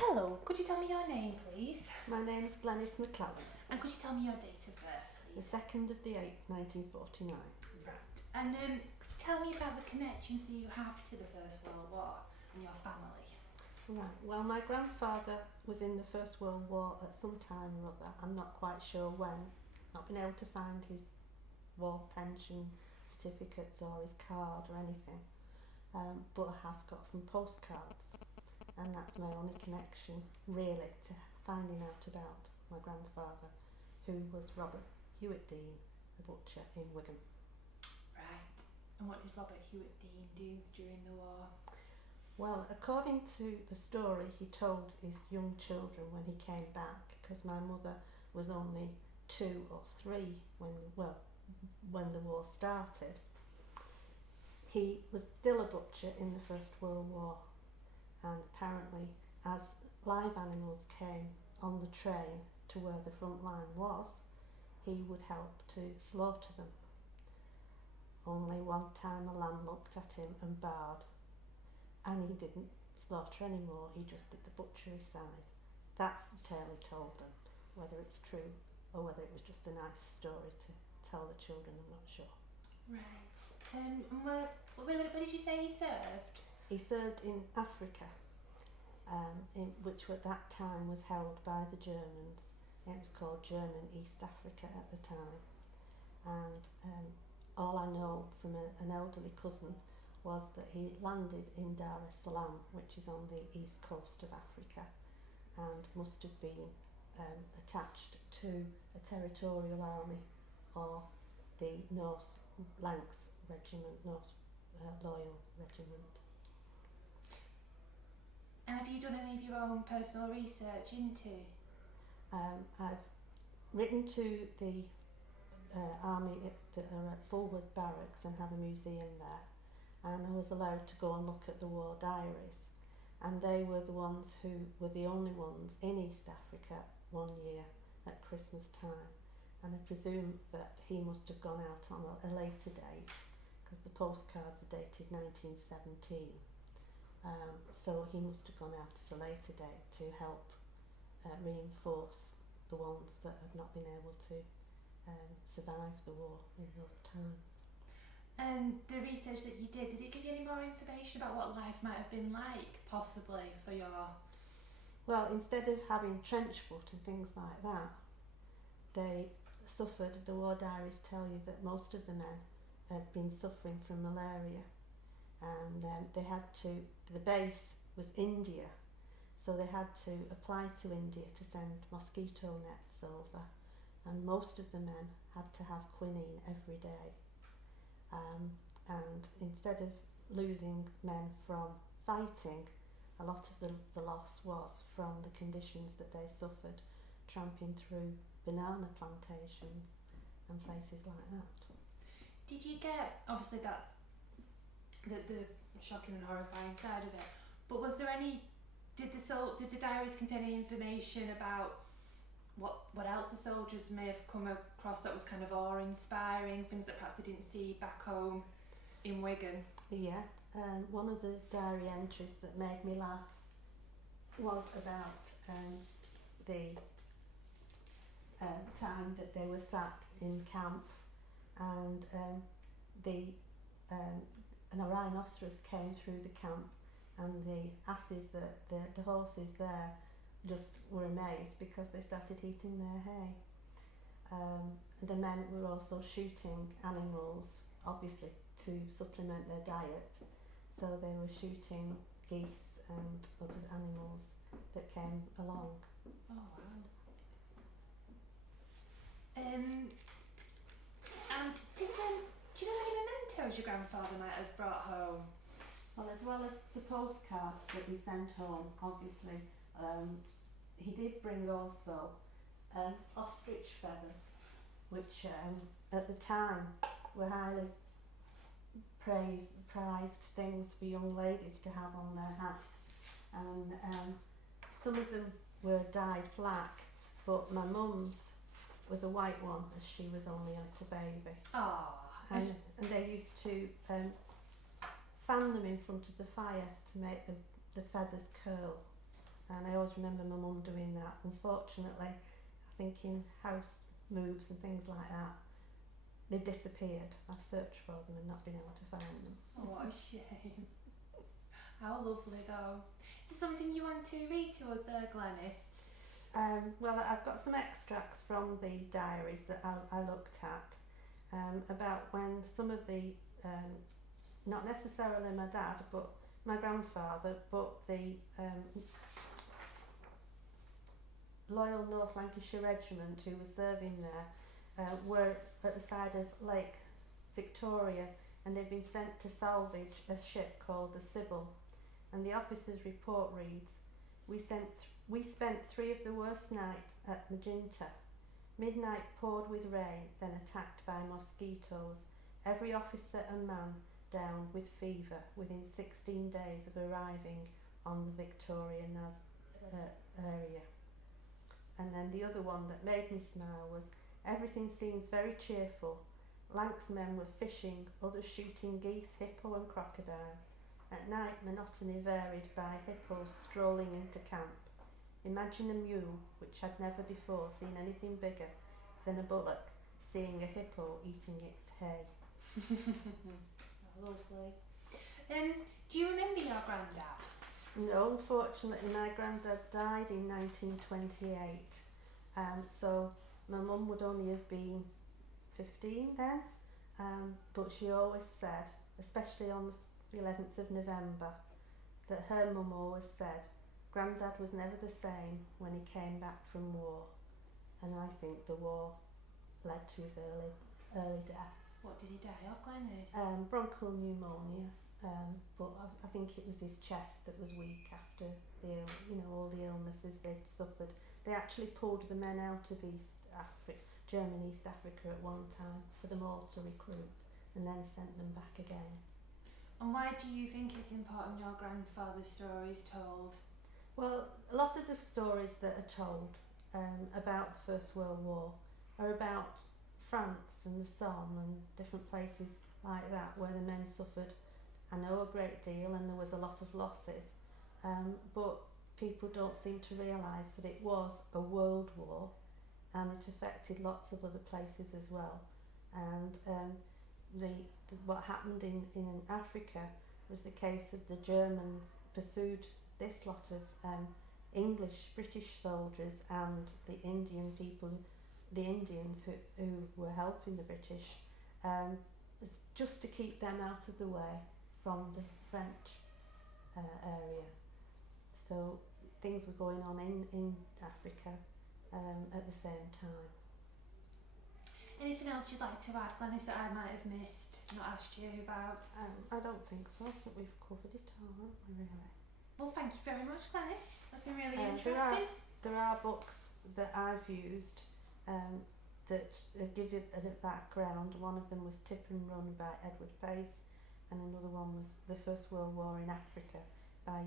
Hello, could you tell me your name, please? My name's Glenys Mclellan, And could you tell me your date of birth, the please? 2nd of the 8th, 1949. Right. And could you tell me about the connections you have to the First World War and your family? Right, well, my grandfather was in the First World War at some time or other. I'm not quite sure when. Not been able to find his war pension certificates or his card or anything. But I have got some postcards, and that's my only connection really to finding out about my grandfather, who was Robert Hewitt Dean, a butcher in Wigan. Right. And what did Robert Hewitt Dean do during the war? Well, according to the story he told his young children when he came back, because my mother was only 2 or 3 when the war started, he was still a butcher in the First World War, and apparently as live animals came on the train to where the front line was, he would help to slaughter them. Only one time a lamb looked at him and barred, and he didn't slaughter anymore, he just did the butchery side. That's the tale he told them. Whether it's true or whether it was just a nice story to tell the children, I'm not sure. Right. Where did you say he served? He served in Africa, which at that time was held by the Germans. It was called German East Africa at the time. And all I know from an elderly cousin was that he landed in Dar es Salaam, which is on the east coast of Africa, and must have been attached to a territorial army or the North Lancs Regiment, North Loyal Regiment. And have you done any of your own personal research into? I've written to the army that are at Fulwood Barracks and have a museum there, and I was allowed to go and look at the war diaries, and they were the ones who were the only ones in East Africa one year at Christmas time, and I presume that he must have gone out on a later date because the postcards are dated 1917, so he must have gone out at a later date to help reinforce the ones that had not been able to survive the war in those times. And the research that you did it give you any more information about what life might have been like, possibly, for your... Well, instead of having trench foot and things like that, they suffered, the war diaries tell you that most of the men had been suffering from malaria, and they had to, the base was India, so they had to apply to India to send mosquito nets over, and most of the men had to have quinine every day. And instead of losing men from fighting, a lot of the loss was from the conditions that they suffered tramping through banana plantations and places like that. Did you get, obviously that's the shocking and horrifying side of it, but was there any, did the diaries contain any information about what else the soldiers may have come across that was kind of awe-inspiring, things that perhaps they didn't see back home in Wigan? Yeah, one of the diary entries that made me laugh was about the time that they were sat in camp, and a rhinoceros came through the camp, and the asses, the horses there, just were amazed because they started eating their hay. The men were also shooting animals, obviously to supplement their diet, so they were shooting geese and other animals that came along. Oh wow. And do you know any mementos your grandfather might have brought home? Well, as well as the postcards that he sent home, obviously, he did bring also ostrich feathers, which at the time were highly prized things for young ladies to have on their hats, and some of them were dyed black, but my mum's was a white one, as she was only a little baby. And they used to fan them in front of the fire to make the feathers curl, and I always remember my mum doing that. Unfortunately, I think in house moves and things like that, they've disappeared. I've searched for them and not been able to find them. Oh, what a shame. How lovely though. Is there something you want to read to us there, Glenys? Well, I've got some extracts from the diaries that I looked at about when some of the, not necessarily my dad, but my grandfather, but the Loyal North Lancashire Regiment who was serving there were at the side of Lake Victoria, and they'd been sent to salvage a ship called the Sybil. And the officer's report reads, we spent 3 of the worst nights at Magenta. Midnight poured with rain, then attacked by mosquitoes. Every officer and man down with fever within 16 days of arriving on the Victoria area. And then the other one that made me smile was, everything seems very cheerful. Lancs men were fishing, others shooting geese, hippo and crocodile. At night, monotony varied by hippos strolling into camp. Imagine a mule, which had never before seen anything bigger than a bullock, seeing a hippo eating its hay. Lovely. Do you remember your granddad? No, unfortunately, my granddad died in 1928. So my mum would only have been 15 then. But she always said, especially on the 11th of November, that her mum always said, Grandad was never the same when he came back from war. And I think the war led to his early death. What did he die of, Glenys? Bronchial pneumonia, but I think it was his chest that was weak after all the illnesses they'd suffered. They actually pulled the men out of German East Africa at one time for them all to recruit, and then sent them back again. And why do you think it's important your grandfather's story is told? Well, a lot of the stories that are told about the First World War are about France and the Somme and different places like that where the men suffered, I know, a great deal, and there was a lot of losses, but people don't seem to realise that it was a world war and it affected lots of other places as well. And what happened in Africa was the case of the Germans pursued this lot of British soldiers and the Indian people, the Indians who were helping the British, just to keep them out of the way from the French area. So things were going on in Africa at the same time. Anything else you'd like to add, Glenys, that I might have missed, not asked you about? I don't think so. I think we've covered it all, haven't we, really? Well, thank you very much, Glenys. That's been really interesting. There are books that I've used that give you a background. One of them was Tip and Run by Edward Pace, and another one was The First World War in Africa by